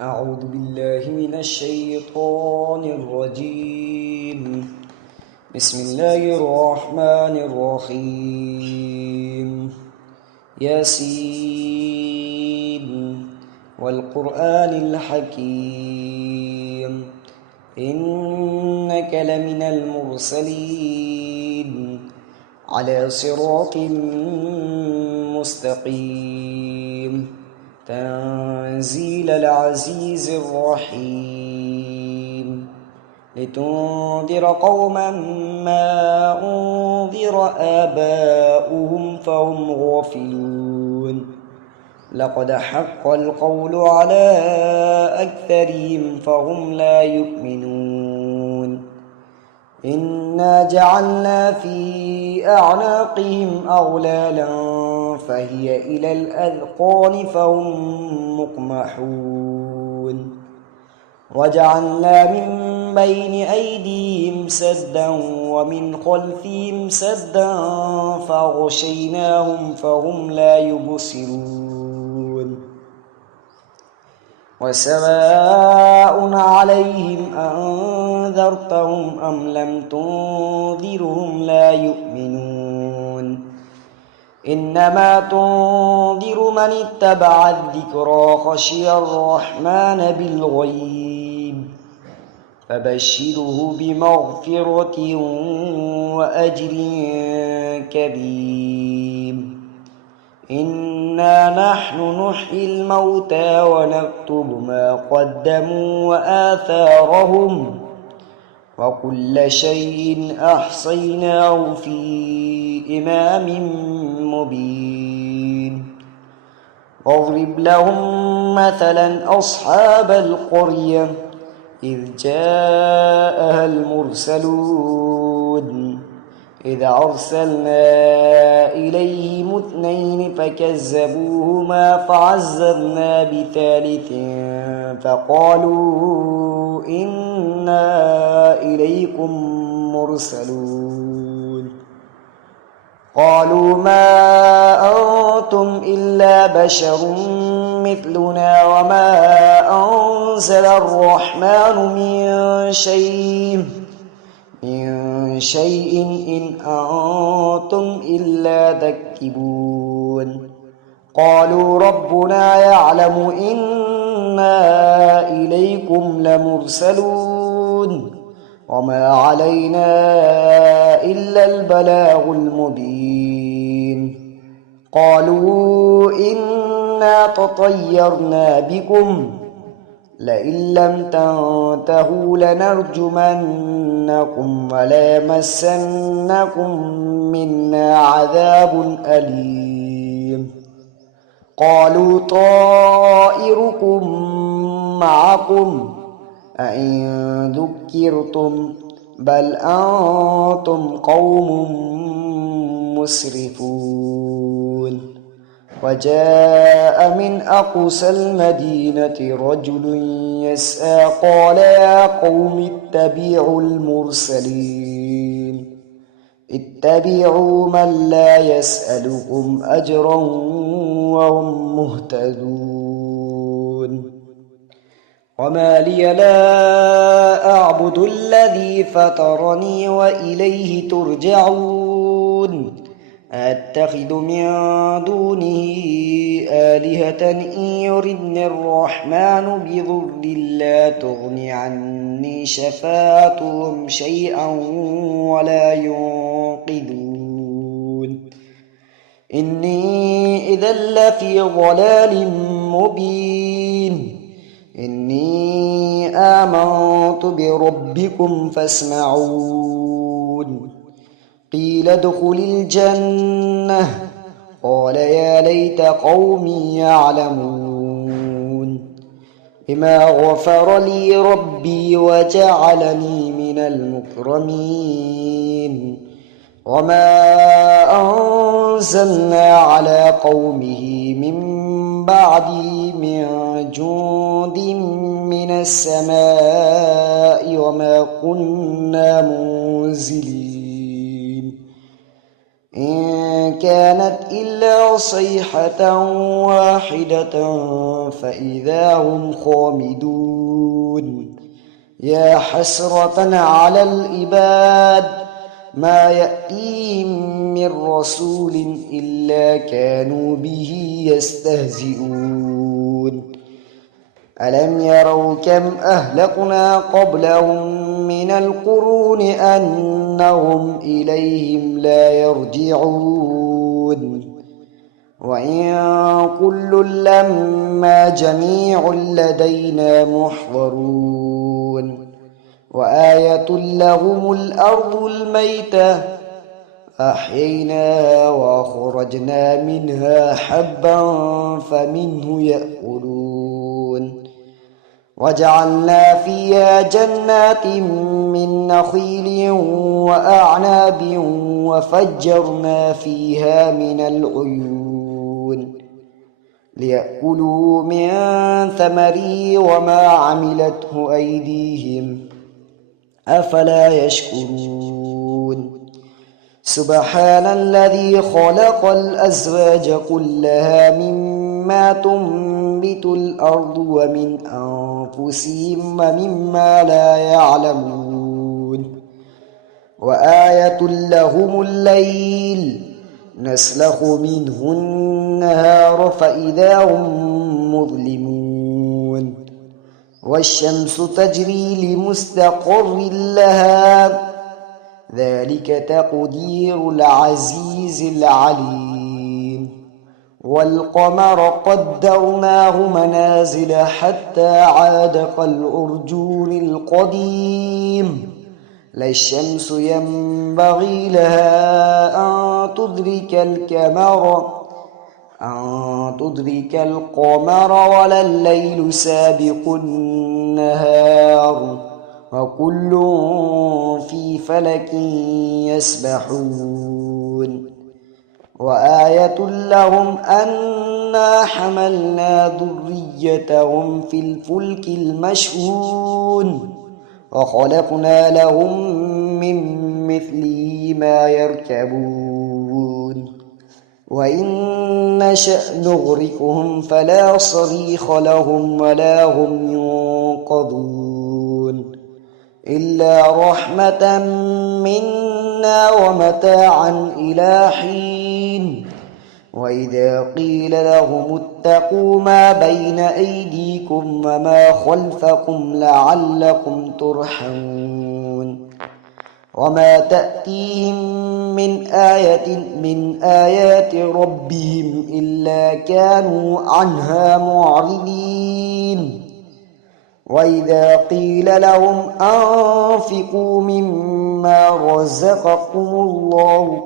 أعوذ بالله من الشيطان الرجيم. بسم الله الرحمن الرحيم. ياسين والقرآن الحكيم إنك لمن المرسلين على صراط مستقيم تنزيل العزيز الرحيم لتنذر قوما ما أنذر آباؤهم فهم غافلون لقد حق القول على أكثرهم فهم لا يؤمنون إنا جعلنا في أعناقهم أغلالا فهي إلى الأذقان فهم مقمحون وجعلنا من بين أيديهم سدا ومن خلفهم سدا فغشيناهم فهم لا يبصرون وسواء عليهم أنذرتهم أم لم تنذرهم لا يؤمنون إنما تنذر من اتبع الذكرى خشي الرحمن بالغيب فبشره بمغفرة وأجر كبير إنا نحن نحيي الموتى ونكتب ما قدموا وآثارهم وكل شيء أحصيناه في إمام مبين واضرب لهم مثلا أصحاب القرية إذ جاءها المرسلون إذ أرسلنا إليهم 2 فكذبوهما فعززنا بثالث فقالوا إنا إليكم مرسلون قالوا ما أنتم إلا بشر مثلنا وما أنزل الرحمن من شيء إن أنتم إلا تكذبون قالوا ربنا يعلم إنا إليكم لمرسلون وما علينا إلا البلاغ المبين قالوا إنا تطيرنا بكم لئن لم تنتهوا لنرجمنكم وليمسنكم منا عذاب أليم قالوا طائركم معكم أئن ذكرتم بل أنتم قوم مسرفون وجاء من أقصى المدينة رجل يسعى قال يا قوم اتبعوا المرسلين اتبعوا من لا يسألكم أجرا وهم مهتدون وما لي لا أعبد الذي فطرني وإليه ترجعون أتخذ من دونه آلهة إن يردني الرحمن بضر لا تغن عني شفاعتهم شيئا ولا ينقذون إني إذا لفي ضلال مبين إني آمنت بربكم فاسمعون قيل ادخل الجنة قال يا ليت قومي يعلمون بما غفر لي ربي وجعلني من المكرمين وما أنزلنا على قومه من بعده من جند من السماء وما كنا منزلين إن كانت إلا صيحة واحدة فإذا هم خامدون يا حسرة على العباد ما يأتيهم من رسول إلا كانوا به يستهزئون ألم يروا كم أهلكنا قبلهم من القرون أنهم إليهم لا يرجعون وإن كل لما جميع لدينا محضرون وآية لهم الأرض الميتة أحييناها وأخرجنا منها حبا فمنه يأكلون وجعلنا فيها جنات من نخيل وأعناب وفجرنا فيها من العيون ليأكلوا من ثمره وما عملته أيديهم أفلا يشكرون سبحان الذي خلق الأزواج كلها مما تنبت الأرض ومن أنفسهم ومما لا يعلمون وآية لهم الليل نسلخ منه النهار فإذا هم مظلمون والشمس تجري لمستقر لها ذلك تقدير العزيز العليم والقمر قدرناه منازل حتى عاد كالعرجون القديم لا الشمس ينبغي لها أن تدرك القمر ولا الليل سابق النهار وكل في فلك يسبحون وآية لهم أنا حملنا ذريتهم في الفلك المشحون وخلقنا لهم من مثله ما يركبون وإن نشأ نغرقهم فلا صريخ لهم ولا هم ينقذون إلا رحمة منا ومتاعا إلى حين وإذا قيل لهم اتقوا ما بين أيديكم وما خلفكم لعلكم ترحمون وما تأتيهم من آية من آيات ربهم إلا كانوا عنها معرضين وإذا قيل لهم أنفقوا مما رزقكم الله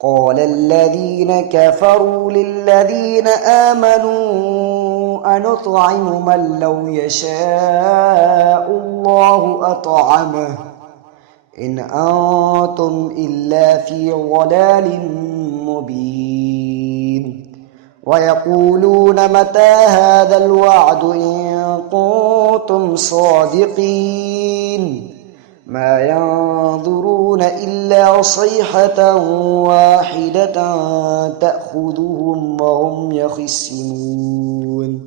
قال الذين كفروا للذين آمنوا أنطعم من لو يشاء الله أطعمه إن أنتم إلا في ضلال مبين ويقولون متى هذا الوعد إن كنتم صادقين ما ينظرون إلا صيحة واحدة تأخذهم وهم يخصمون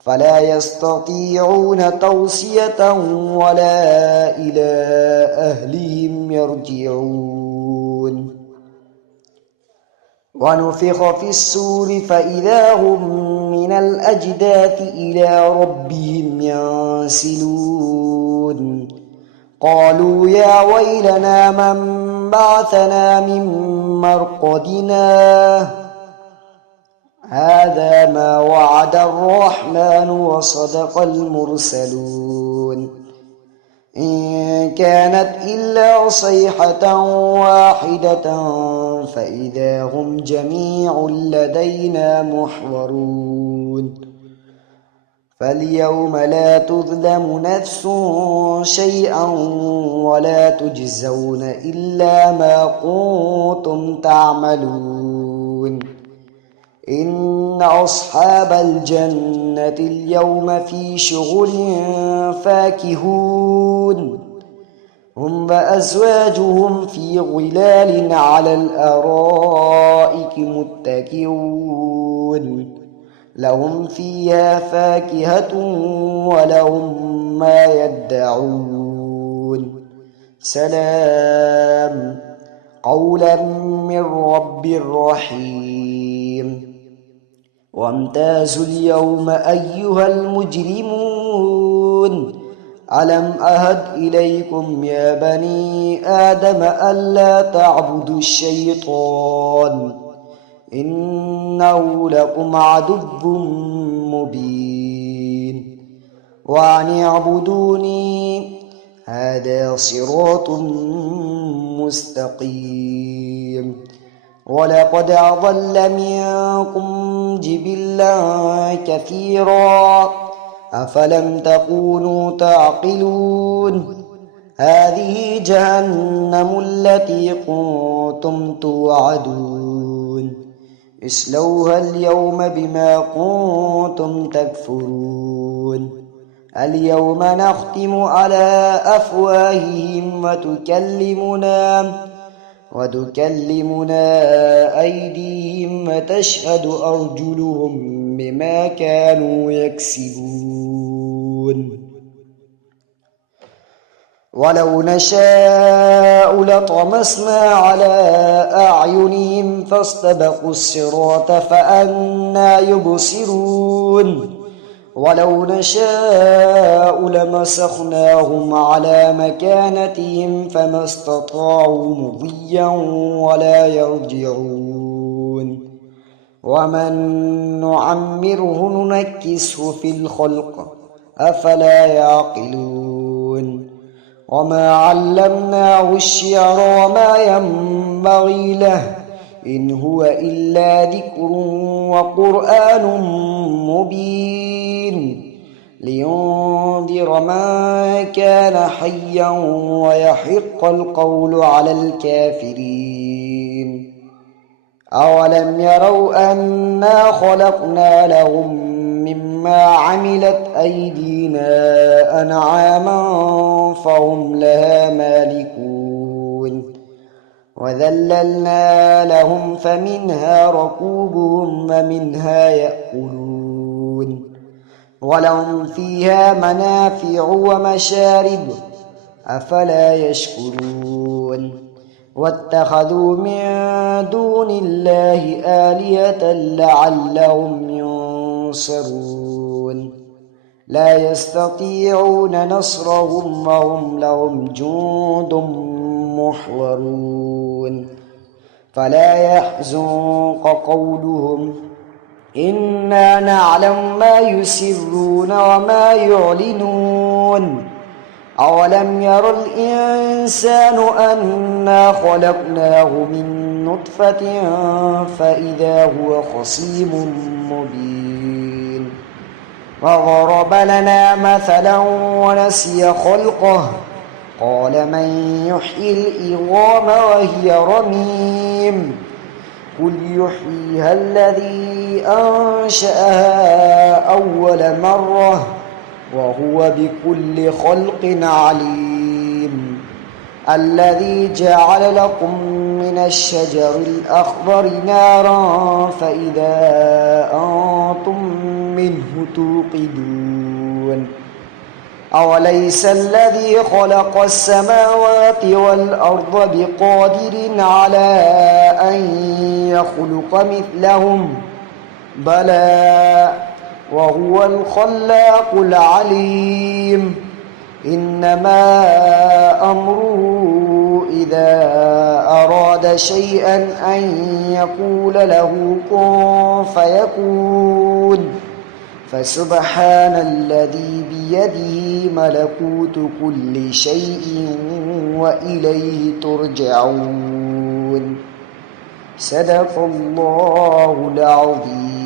فلا يستطيعون توصية ولا إلى أهلهم يرجعون ونفخ في السور فإذا هم من الأجداث إلى ربهم ينسلون قالوا يا ويلنا من بعثنا من مرقدنا هذا ما وعد الرحمن وصدق المرسلون إن كانت إلا صيحة واحدة فإذا هم جميع لدينا محضرون فاليوم لا تظلم نفس شيئا ولا تجزون إلا ما كنتم تعملون إن أصحاب الجنة اليوم في شغل فاكهون هم وأزواجهم في ظلال على الأرائك متكئون لهم فيها فاكهة ولهم ما يدعون سلام قولا من رب رحيم وامتازوا اليوم أيها المجرمون ألم أهد إليكم يا بني آدم ألا تعبدوا الشيطان إنه لكم عدو مبين وأن اعبدوني هذا صراط مستقيم ولقد أضل منكم جبلا كثيرا أفلم تكونوا تعقلون هذه جهنم التي كنتم توعدون اصلوها اليوم بما كنتم تكفرون اليوم نختم على أفواههم وتكلمنا أيديهم وتشهد أرجلهم بما كانوا يكسبون ولو نشاء لطمسنا على أعينهم فاستبقوا الصراط فأنى يبصرون ولو نشاء لمسخناهم على مكانتهم فما استطاعوا مضيا ولا يرجعون ومن نعمره ننكسه في الخلق أفلا يعقلون وما علمناه الشعر وما ينبغي له إن هو إلا ذكر وقرآن مبين لينذر من كان حيا ويحق القول على الكافرين أولم يروا أنا خلقنا لهم مما عملت أيدينا أنعاما فهم لها مالكون وذللنا لهم فمنها ركوبهم ومنها يأكلون ولهم فيها منافع ومشارب أفلا يشكرون واتخذوا من دون الله آلهة لعلهم ينصرون لا يستطيعون نصرهم وهم لهم جند محضرون فلا يحزنك قولهم إنا نعلم ما يسرون وما يعلنون أولم ير الإنسان أنا خلقناه من نطفة فإذا هو خصيم مبين وضرب لنا مثلا ونسي خلقه قال من يحيي العظام وهي رميم قل يحييها الذي أنشأها أول مرة وهو بكل خلق عليم الذي جعل لكم من الشجر الأخضر نارا فإذا أنتم منه توقدون أوليس الذي خلق السماوات والأرض بقادر على أن يخلق مثلهم بلى وهو الخلاق العليم إنما أمره إذا أراد شيئا أن يقول له كن فيكون فسبحان الذي بيده ملكوت كل شيء وإليه ترجعون صدق الله العظيم.